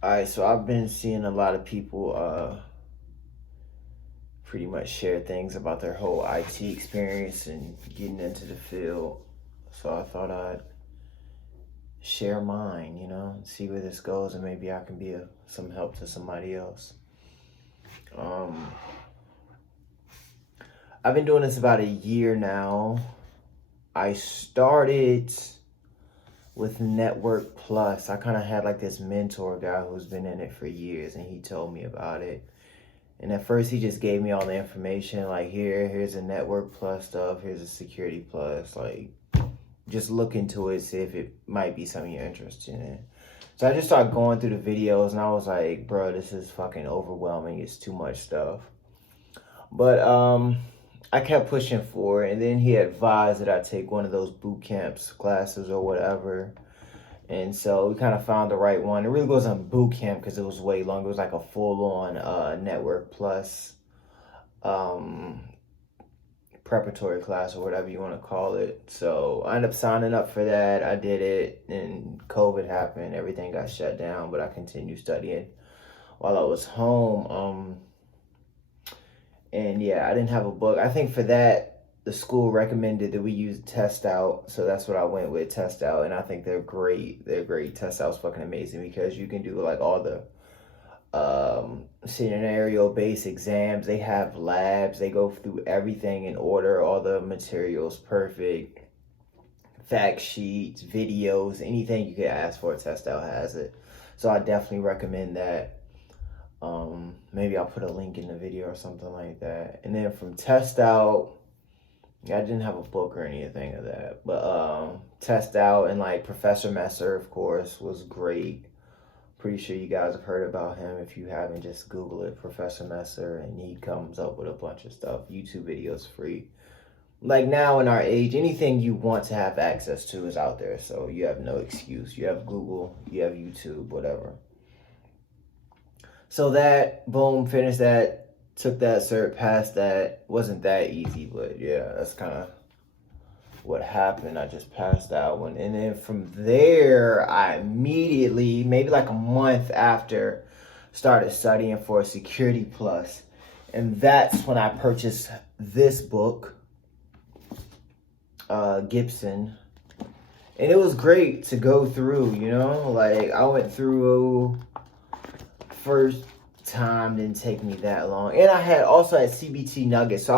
All right, so I've been seeing a lot of people pretty much share things about their whole IT experience and getting into the field. So I thought I'd share mine, and see where this goes, and maybe I can be some help to somebody else. Um, I've been doing this about a year now. I started with Network Plus. I kind of had like this mentor guy who's been in it for years, and he told me about it. And at first, he just gave me all the information, like here's a Network Plus stuff, here's a Security Plus. Like, just look into it, see if it might be something you're interested in. So I just started going through the videos, and I was like, bro, this is fucking overwhelming. It's too much stuff. But I kept pushing for it, and then he advised that I take one of those boot camps classes or whatever. And so we kind of found the right one. It really wasn't boot camp because it was way long. It was like a full-on Network Plus um, preparatory class or whatever you want to call it. So I ended up signing up for that. I did it, and COVID happened. Everything got shut down, but I continued studying while I was home. And yeah, I didn't have a book. I think for that, the school recommended that we use Test Out, so that's what I went with, Test Out, and I think they're great. They're great. Test Out's fucking amazing because you can do like all the scenario based exams. They have labs. They go through everything in order. All the materials perfect. Fact sheets, videos, anything you could ask for, Test Out has it. So I definitely recommend that. Maybe I'll put a link in the video or something like that. And then from Test Out, I didn't have a book or anything of that, but Test Out and like Professor Messer, of course, was great. Pretty sure you guys have heard about him. If you haven't, just Google it, Professor Messer, and he comes up with a bunch of stuff. YouTube videos free. Like now in our age, anything you want to have access to is out there, so you have no excuse. You have Google, you have YouTube, whatever. So that, boom, finished that, took that cert, passed that. Wasn't that easy, but yeah, that's kind of what happened. I just passed that one. And then from there, I immediately, maybe like a month after, started studying for a Security Plus. And that's when I purchased this book, Gibson. And it was great to go through, like I went through first time didn't take me that long. And I had also had CBT Nuggets. So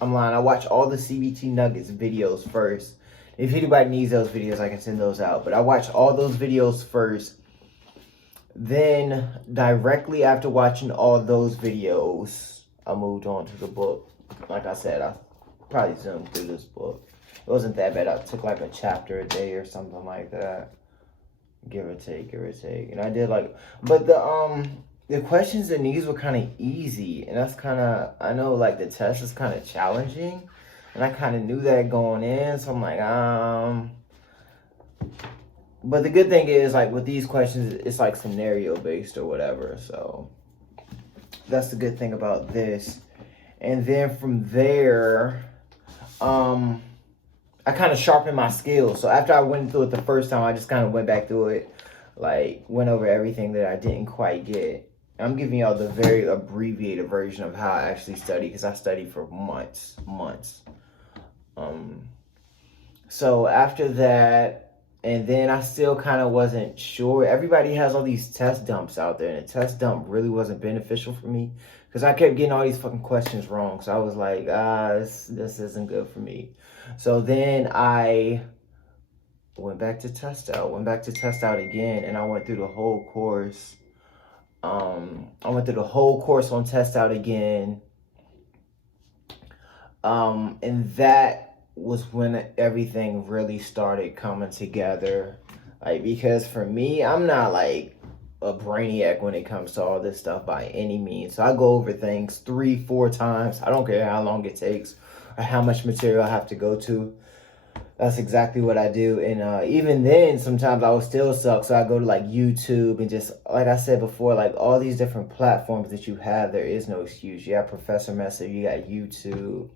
I'm lying, I watched all the CBT Nuggets videos first. If anybody needs those videos, I can send those out. But I watched all those videos first. Then directly after watching all those videos, I moved on to the book. Like I said, I probably zoomed through this book. It wasn't that bad. I took like a chapter a day or something like that. Give or take. And I did like, but the questions in these were kind of easy, and that's kind of, I know like the test is kind of challenging, and I kind of knew that going in, so I'm like, but the good thing is like with these questions, it's like scenario based or whatever, so that's the good thing about this. And then from there, I kind of sharpened my skills. So after I went through it the first time, I just kind of went back through it, like went over everything that I didn't quite get. I'm giving y'all the very abbreviated version of how I actually studied, because I studied for months. So after that, and then I still kind of wasn't sure. Everybody has all these test dumps out there, and a test dump really wasn't beneficial for me because I kept getting all these fucking questions wrong. So I was like, this isn't good for me. So then I went back to Test Out again, and I went through the whole course. I went through the whole course on Test Out again. And that was when everything really started coming together. Like, because for me, I'm not like a brainiac when it comes to all this stuff by any means. So I go over things 3-4 times. I don't care how long it takes or how much material I have to go to. That's exactly what I do. And even then, sometimes I would still suck. So I go to like YouTube and just, like I said before, like all these different platforms that you have, there is no excuse. You got Professor Messer, you got YouTube.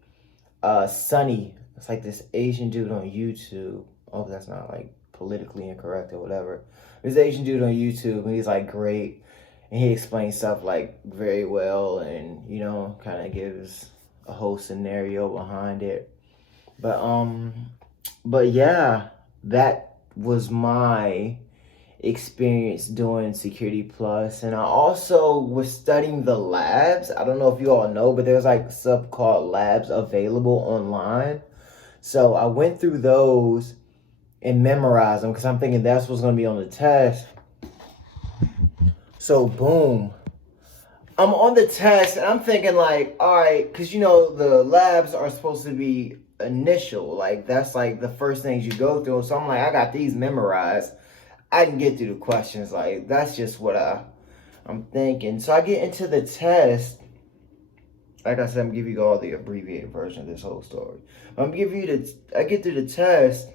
Sunny, it's like this Asian dude on YouTube. Oh, that's not like politically incorrect or whatever. There's an Asian dude on YouTube, and he's like great, and he explains stuff like very well, and you know, kind of gives a whole scenario behind it. But yeah, that was my experience doing Security Plus. And I also was studying the labs. I don't know if you all know, but there's like sub called labs available online. So I went through those and memorized them because I'm thinking that's what's going to be on the test. So boom, I'm on the test and I'm thinking like, all right, because you know the labs are supposed to be initial, like that's like the first things you go through. So I'm like, I got these memorized. I can get through the questions. Like that's just what I'm thinking. So I get into the test. Like I said, I'm gonna give you all the abbreviated version of this whole story. I'm giving you I get through the test,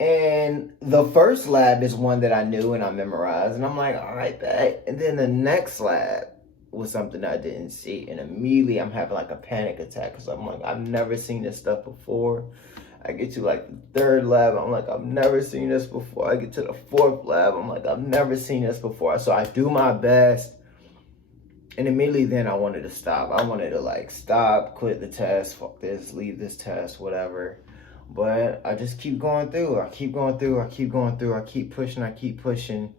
and the first lab is one that I knew and I memorized, and I'm like, all right, bet. And then the next lab was something I didn't see, and immediately I'm having like a panic attack because I'm like, I've never seen this stuff before. I get to like the third lab, I'm like, I've never seen this before. I get to the fourth lab, I'm like, I've never seen this before. So I do my best, and immediately then I wanted to stop. I wanted to like stop, quit the test, fuck this, leave this test, whatever. But I just keep going through. I keep going through. I keep going through. I keep pushing. I keep pushing.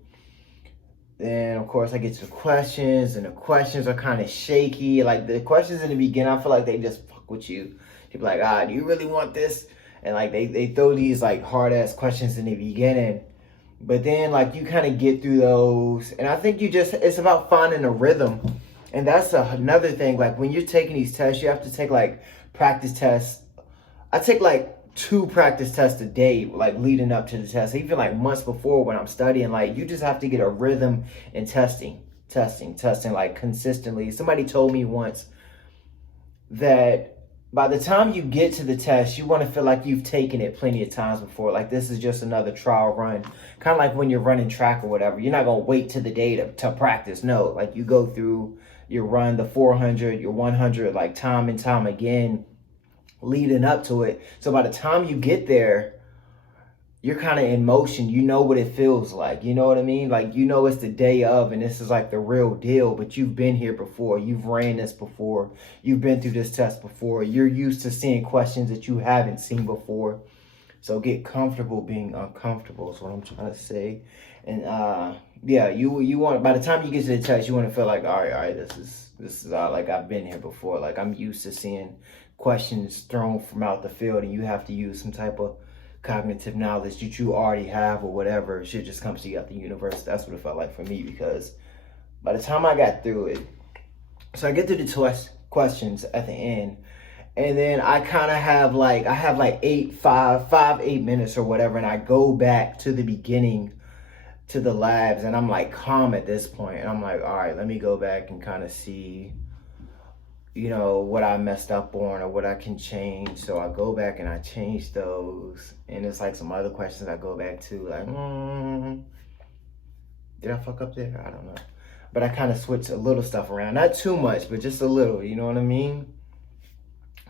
Then, of course, I get to the questions, and the questions are kind of shaky. Like, the questions in the beginning, I feel like they just fuck with you. People like, do you really want this? And, like, they throw these, like, hard-ass questions in the beginning. But then, like, you kind of get through those. And I think it's about finding a rhythm. And that's another thing. Like, when you're taking these tests, you have to take, like, practice tests. I take, like, 2 practice tests a day, like leading up to the test. Even like months before when I'm studying, like you just have to get a rhythm in testing like consistently. Somebody told me once that by the time you get to the test, you want to feel like you've taken it plenty of times before. Like this is just another trial run. Kind of like when you're running track or whatever. You're not going to wait to the day to practice. No, like you go through your run, the 400, your 100, like time and time again, leading up to it. So by the time you get there, you're kind of in motion. You know what it feels like. You know what I mean? Like, you know, it's the day of and this is like the real deal, but you've been here before. You've ran this before. You've been through this test before. You're used to seeing questions that you haven't seen before. So get comfortable being uncomfortable is what I'm trying to say. And yeah, you want, by the time you get to the test, you want to feel like, all right, this is like I've been here before. Like I'm used to seeing questions thrown from out the field, and you have to use some type of cognitive knowledge that you already have or whatever. Shit just comes to you out the universe. That's what it felt like for me, because by the time I got through it, so I get to the questions at the end, and then I kind of have like, I have like 8 minutes or whatever, and I go back to the beginning to the labs, and I'm like calm at this point, and I'm like, all right, let me go back and kind of see, you know, what I messed up on or what I can change. So I go back and I change those, and it's like some other questions I go back to, like, did I fuck up there? I don't know. But I kind of switch a little stuff around, not too much, but just a little, you know what I mean?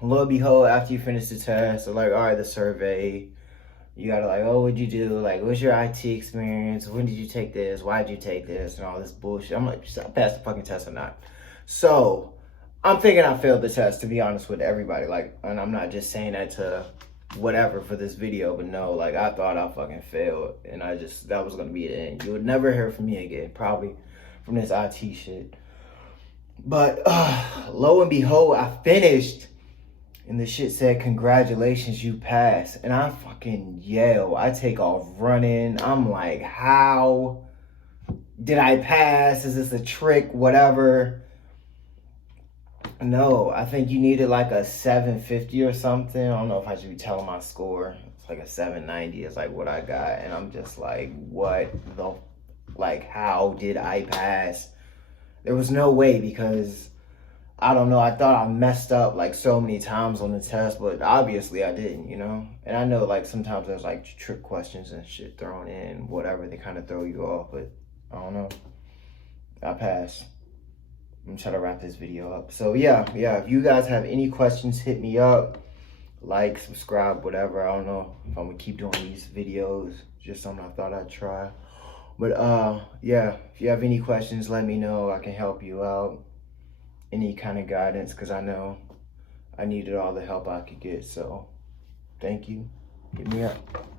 Lo and behold, after you finish the test, they're like, all right, the survey, you gotta like, oh, what'd you do? Like, what's your IT experience? When did you take this? Why did you take this? And all this bullshit. I'm like, should I pass the fucking test or not? So I'm thinking I failed the test, to be honest with everybody. Like, and I'm not just saying that to whatever for this video, but no, like I thought I fucking failed, and that was gonna be it. And you would never hear from me again, probably from this IT shit. But lo and behold, I finished, and the shit said, congratulations, you passed. And I fucking yell. I take off running. I'm like, how did I pass? Is this a trick? Whatever. No, I think you needed like a 750 or something. I don't know if I should be telling my score. It's like a 790 is like what I got. And I'm just like, how did I pass? There was no way, because I don't know, I thought I messed up like so many times on the test, but obviously I didn't, you know? And I know like sometimes there's like trick questions and shit thrown in, whatever, they kind of throw you off, but I don't know. I passed. I'm trying to wrap this video up. So yeah, if you guys have any questions, hit me up. like, subscribe, whatever. I don't know if I'm gonna keep doing these videos. Just something I thought I'd try. But yeah, if you have any questions, let me know. I can help you out. Any kind of guidance, because I know I needed all the help I could get. So thank you. Hit me up.